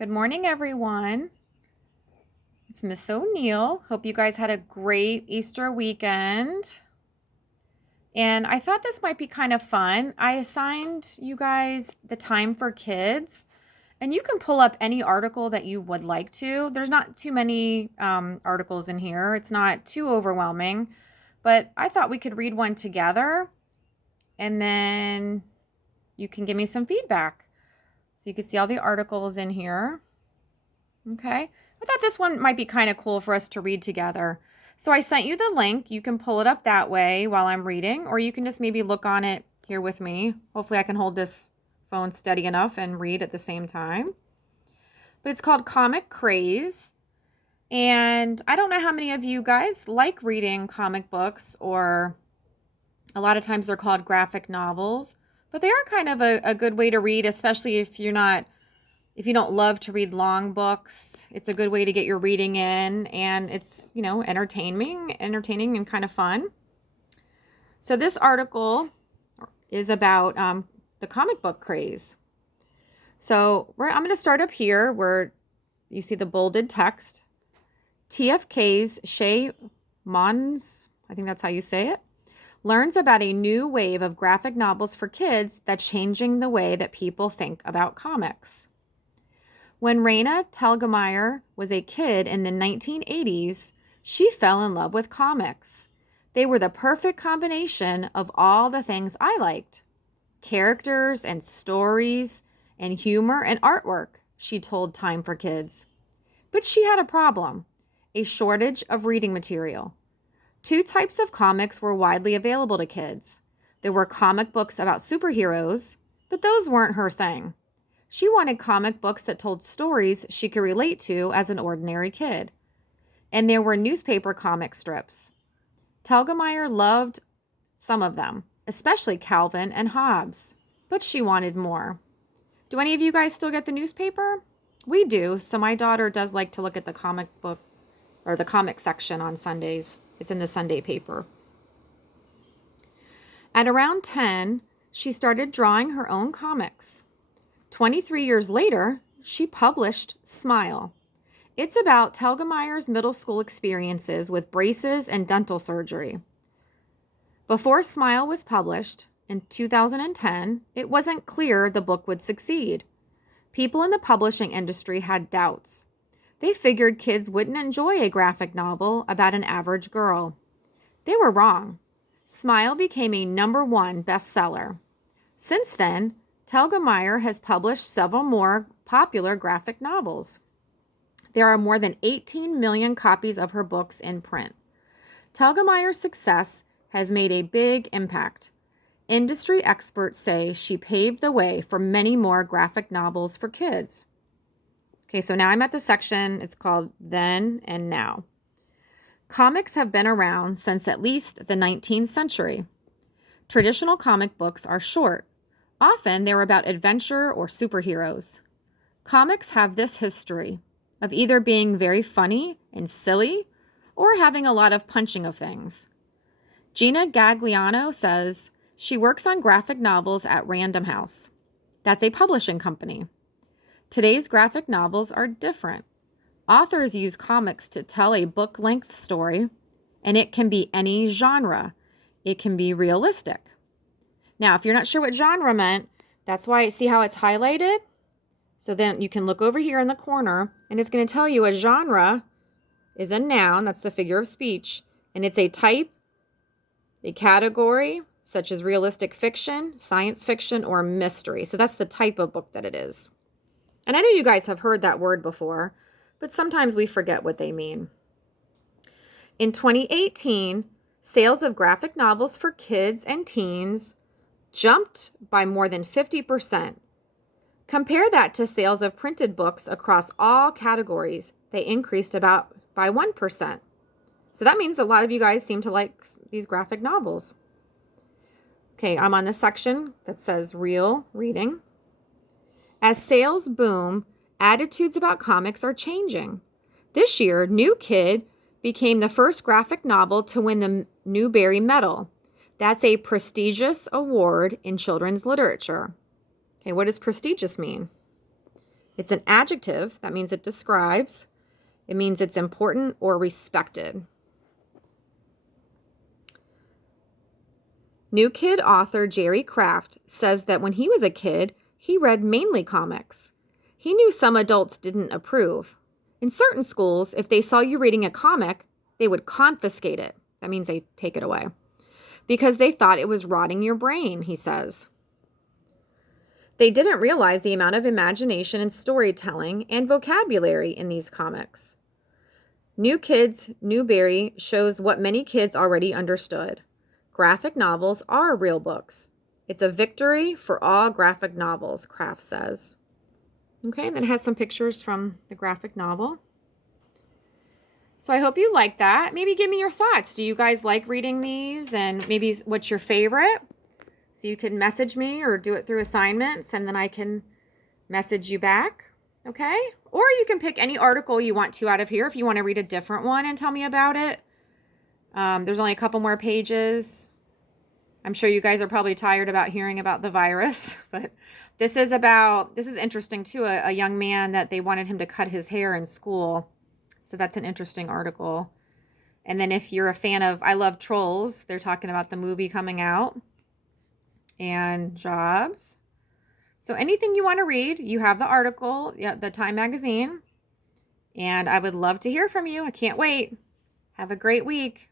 Good morning, everyone. It's Miss O'Neill. Hope you guys had a great Easter weekend. And I thought this might be kind of fun. I assigned you guys the time for kids, and you can pull up any article that you would like to. There's not too many articles in here, it's not too overwhelming, but I thought we could read one together and then you can give me some feedback. So you can see all the articles in here. Okay. I thought this one might be kind of cool for us to read together. So I sent you the link. You can pull it up that way while I'm reading, or you can just maybe look on it here with me. Hopefully I can hold this phone steady enough and read at the same time. But it's called Comic Craze. And I don't know how many of you guys like reading comic books, or a lot of times they're called graphic novels, but they are kind of a good way to read, especially if you don't love to read long books. It's a good way to get your reading in, and it's, entertaining and kind of fun. So this article is about the comic book craze. So I'm going to start up here where you see the bolded text. TFK's Shay Mons, I think that's how you say it, learns about a new wave of graphic novels for kids that's changing the way that people think about comics. When Raina Telgemeier was a kid in the 1980s, she fell in love with comics. They were the perfect combination of all the things I liked: characters and stories and humor and artwork, she told Time for Kids. But she had a problem: a shortage of reading material. Two types of comics were widely available to kids. There were comic books about superheroes, but those weren't her thing. She wanted comic books that told stories she could relate to as an ordinary kid. And there were newspaper comic strips. Telgemeier loved some of them, especially Calvin and Hobbes, but she wanted more. Do any of you guys still get the newspaper? We do, so my daughter does like to look at the comic book or the comic section on Sundays. It's in the Sunday paper. At around 10, she started drawing her own comics. 23 years later, she published Smile. It's about Telgemeier's middle school experiences with braces and dental surgery. Before Smile was published in 2010, it wasn't clear the book would succeed. People in the publishing industry had doubts. They figured kids wouldn't enjoy a graphic novel about an average girl. They were wrong. Smile became a #1 bestseller. Since then, Telgemeier has published several more popular graphic novels. There are more than 18 million copies of her books in print. Telgemeier's success has made a big impact. Industry experts say she paved the way for many more graphic novels for kids. Okay, so now I'm at the section, it's called Then and Now. Comics have been around since at least the 19th century. Traditional comic books are short. Often they're about adventure or superheroes. Comics have this history of either being very funny and silly or having a lot of punching of things. Gina Gagliano says she works on graphic novels at Random House. That's a publishing company. Today's graphic novels are different. Authors use comics to tell a book-length story, and it can be any genre. It can be realistic. Now, if you're not sure what genre meant, that's why, see how it's highlighted? So then you can look over here in the corner, and it's going to tell you a genre is a noun, that's the figure of speech, and it's a type, a category, such as realistic fiction, science fiction, or mystery. So that's the type of book that it is. And I know you guys have heard that word before, but sometimes we forget what they mean. In 2018, sales of graphic novels for kids and teens jumped by more than 50%. Compare that to sales of printed books across all categories. They increased about by 1%. So that means a lot of you guys seem to like these graphic novels. Okay, I'm on the section that says Real Reading. As sales boom, attitudes about comics are changing. This year, New Kid became the first graphic novel to win the Newbery Medal. That's a prestigious award in children's literature. Okay, what does prestigious mean? It's an adjective. That means it describes. It means it's important or respected. New Kid author Jerry Craft says that when he was a kid, he read mainly comics. He knew some adults didn't approve. In certain schools, if they saw you reading a comic, they would confiscate it. That means they take it away. Because they thought it was rotting your brain, he says. They didn't realize the amount of imagination and storytelling and vocabulary in these comics. New Kids, Newberry shows what many kids already understood. Graphic novels are real books. It's a victory for all graphic novels, Craft says. Okay, and then it has some pictures from the graphic novel. So I hope you like that. Maybe give me your thoughts. Do you guys like reading these? And maybe what's your favorite? So you can message me or do it through assignments, and then I can message you back. Okay? Or you can pick any article you want to out of here if you want to read a different one and tell me about it. There's only a couple more pages. I'm sure you guys are probably tired about hearing about the virus, but this is interesting too. A young man that they wanted him to cut his hair in school. So that's an interesting article. And then if you're a fan of I Love Trolls, they're talking about the movie coming out and jobs. So anything you want to read, you have the article, the Time magazine. And I would love to hear from you. I can't wait. Have a great week.